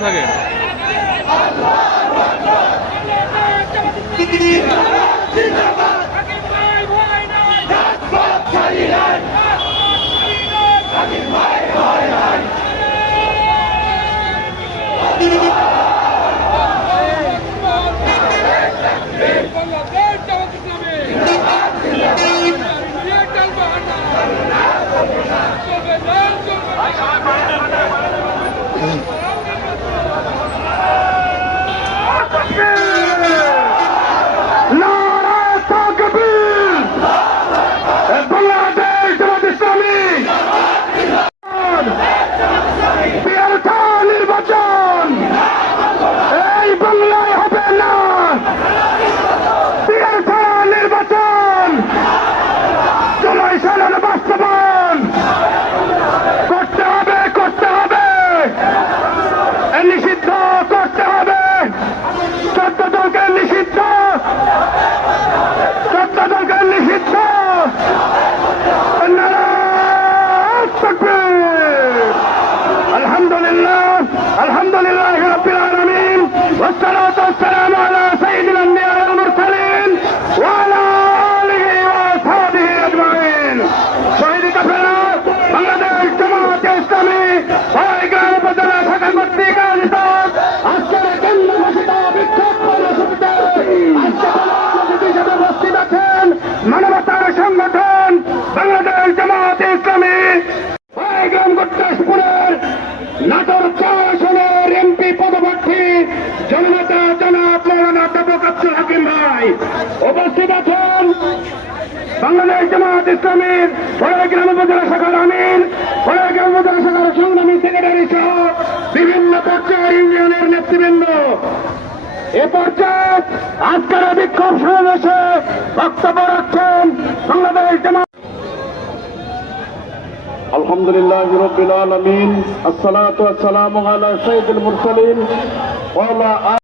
থাকে দাঁড়া জিন্দাবাদ নারায় হাকিম ভাই উপস্থিত আছেন বাংলাদেশ জামাত ইসলামের ফলাগ্রাম উপজেলা শাখার আমিন ফলাগ্রাম উপজেলা শাখার সংগ্রামী সেক্রেটারি সহ বিভিন্ন পর্যায়ের ইউনিয়নের নেতৃবৃন্দ এ পর্যায়ে আজকের এই বিক্ষোভ সমাবেশে বক্তব্য রাখছেন বাংলাদেশ জামাত الحمد لله رب العالمين الصلاة والسلام على سيد المرسلين وعلى